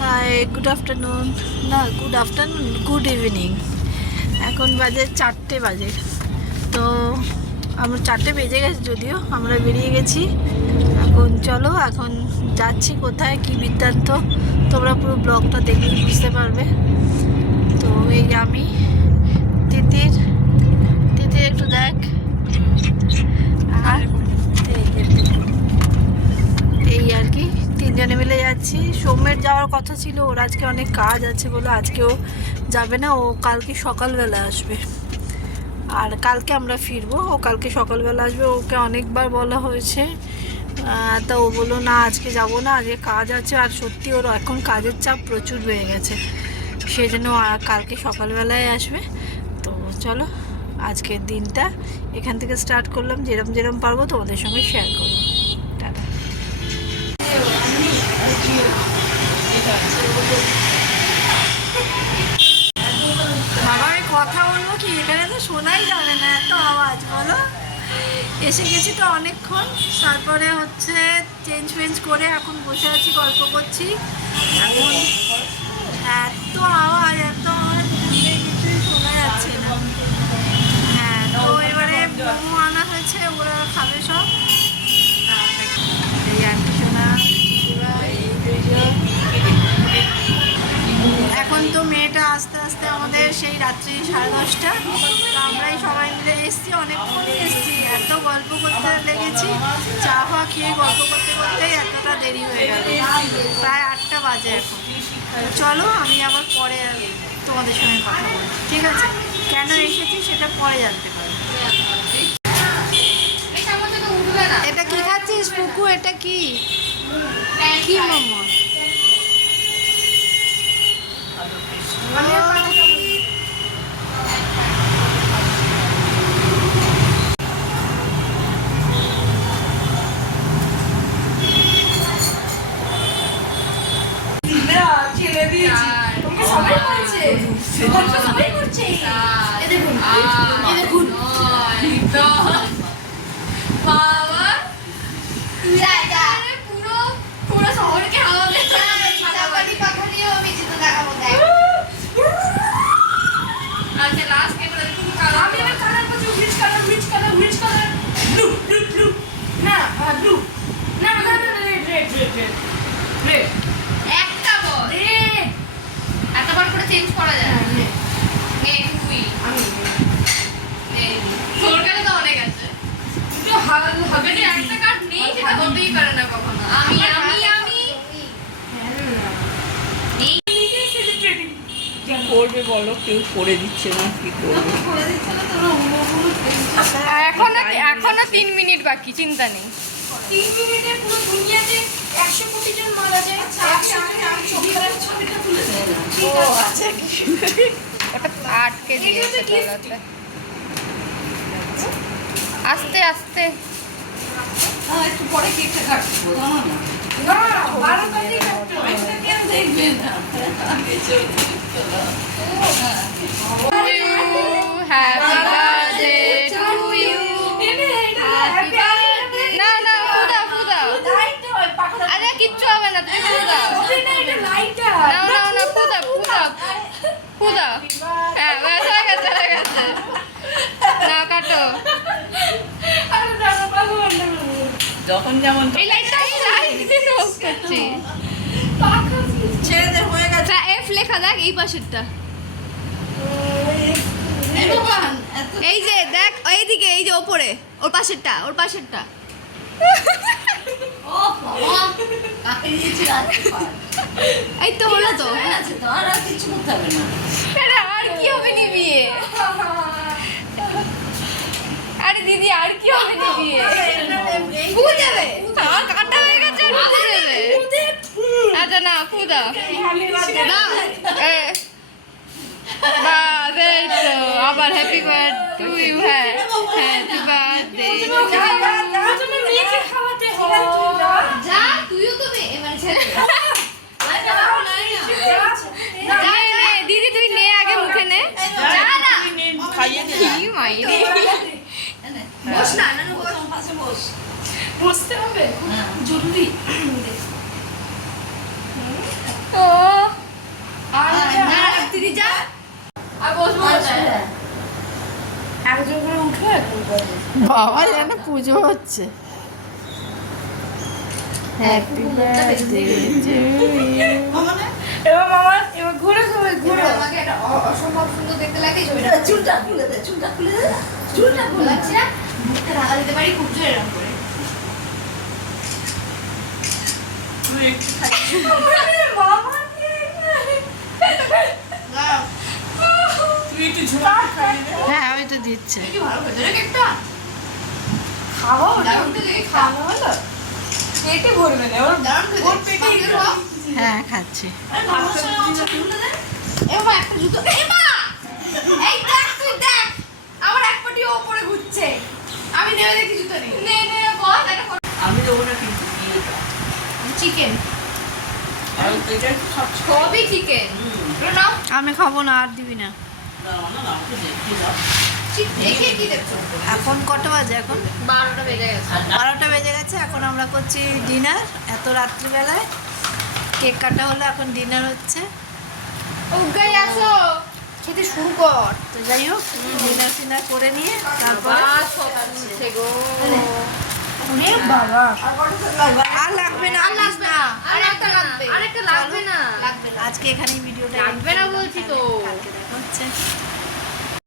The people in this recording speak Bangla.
High, good afternoon. না, গুড ইভিনিং। এখন বাজে 4টে বাজে। তো আমরা 4টে বেজে গেছে, যদিও আমরা বেরিয়ে গেছি। এখন চলো, এখন যাচ্ছি কোথায়, কি বৃত্তান্ত, তোমরা পুরো ব্লগটা দেখলেই বুঝতে পারবে। তো এই আমি তিতির একটু দেখ, এই আর কি তিনজনে মিলে যাচ্ছি। সৌম্যের যাওয়ার কথা ছিল, ওর আজকে অনেক কাজ আছে বলে আজকেও যাবে না। ও কালকে সকালবেলা আসবে, আর কালকে আমরা ফিরবো। ও কালকে সকালবেলা আসবে, ওকে অনেকবার বলা হয়েছে। তা ও বললো না, আজকে যাব না, আজকে কাজ আছে। আর সত্যি ওর এখন কাজের চাপ প্রচুর বেড়ে গেছে, সেই জন্য কালকে সকালবেলায় আসবে। তো চলো, আজকের দিনটা এখান থেকে স্টার্ট করলাম। যেরম পারবো তোমাদের সঙ্গে শেয়ার করবো। টাটা। বাবা, কথা বলবো কি, এখানে তো শোনাই যাবে না, এত আওয়াজ। বলো, এসে গেছি তো অনেকক্ষণ, তারপরে হচ্ছে চেঞ্জ করে এখন বসে আছি, গল্প করছি। এখন এত আওয়াজ কিছুই শোনা যাচ্ছে না। হ্যাঁ, তো এবারে মোমো আনা হয়েছে, ওরা খাবে সব। এই আন্টি শোনা, এখন তো মেয়েটা আস্তে আস্তে আমাদের সেই রাত্রি 10:30, আমরাই সবাই মিলে এসছি, অনেকক্ষণই এসছি। এত গল্প করতে লেগেছি, চা ফা খেয়ে গল্প করতে করতেই এতটা দেরি হয়ে গেল, প্রায় 8টা বাজে এখন। চলো, আমি আবার পরে তোমাদের সঙ্গে কথা বলবো, ঠিক আছে? কেন এসেছি সেটা পরে জানতে পারবো। এটা কি খাচ্ছিস পুকু? এটা কি কি মোমো? চেঞ্জ করা যায় তোর কাছে তো অনেক আছে, একটা কার্ড নেই, সেটা হতেই পারে না কখনো। আমি করবে বলো, কেউ করে দিচ্ছে না, কি করবে? এখনো 3 মিনিট বাকি, চিন্তা নেই। 3 মিনিটে পুরো দুনিয়াতে 100 কোটি জন মারা যায়। ছবিটা তুলে দেয় না। ও আচ্ছা, ওটা আটকে দিয়েছে তলাতে। আস্তে আস্তে একটু পরে কেকটা কাটবো, জানো না? না, 12টাতেই কাটতে হবে। এটা কেন দেখবে না? Happy birthday to you. না ফুদা আরে কিচ্ছু হবে না, তুমি ফুদা। ফুদা হ্যাঁ, ব্যাস হয়ে গেছে। না কাটো, যখন যেমন এই লাইটটা নষ্ট করছি। ছেড়ে দে, হয়ে গেছে। এফ লেখা দেখ, এই পাশেরটা। এই যে দেখ, এইদিকে, এই যে ওপরে, ওর পাশেরটা। এই তো হলো তো। আর কিছু করতে হবে না। আর কি হবে নি বিয়ে? আরে দিদি, আর কি হবে নি বিয়ে? ফুল দেবে, কাটা হয়ে গেছে, আর ফুল দেবে। আচ্ছা না, ফুদা না, বাস, এই তো আবার হ্যাপি বার্থডে টু ইউ। হ্যাঁ, হ্যাপি বার্থডে। যা, তুইও তো দিদি তুই নে, আগে মুখে নে। খাইয়ে দিই। কি মাইরে, বস না, পাশে বস। বসতে হবে, জরুরি। ও বসবো কোথায়? একজন করে উঠে একজন করে বাবা জানে পুজো হচ্ছে। Happy birthday to you. এবার মামা এবার ঘুরে সবাই ঘুরে আমাকে এটা অসম্ভব সুন্দর দেখতে লাগে ছবিটা চুলটা খুলে দে চুলটা খুলে দে চুলটা খুলে দে লাগছে না মুখটা ঢাকা দিতে পারি খুব জোরে এরকম করে তুই একটু খাই। দাঁড়াও, তুই একটু ঝোলা খাইয়ে দে। হ্যাঁ ওই তো দিচ্ছে। এই কি ভালো খেতে রে কেকটা খাওয়া দারুণ খেতে কেক খাওয়া হলো পেটে ভরবে না ওর দারুণ খেতে ওর পেটে বাকিটা খাও। হ্যাঁ খাচ্ছি। এমা একটা জুতো এমা এই দেখ তুই দেখ আমার এক পাটি ওপরে ঘুরছে আমি নেবে দেখি জুতো নেই নে নে বল একটা আমি দেবো না কিন্তু বিয়েটা। চিকেন আর এটা একটু খাচ্ছি। সবই চিকেন নাও আমি খাবো না, আর দিবি না। না না আমাকে দেখতে দাও। দেখে কি দেখছো এখন কটা বাজে? এখন 12টা বেজে গেছে 12টা বেজে গেছে। এখন আমরা করছি ডিনার। এত রাত্রিবেলায় কেক কাটা হলো, এখন ডিনার হচ্ছে। উগাই আসো খেতে শুরু কর তো যাই হোক, ডিনার টিনার করে নিয়ে তারপর বাবা সব শুনছে গো অনেক বাবা আর লাগবে না, আর লাগবে না আর একটা লাগবে আর একটা লাগবে না লাগবে না আজকে এখানেই ভিডিওটা লাগবে না বলছি তো। কালকে দেখা হচ্ছে।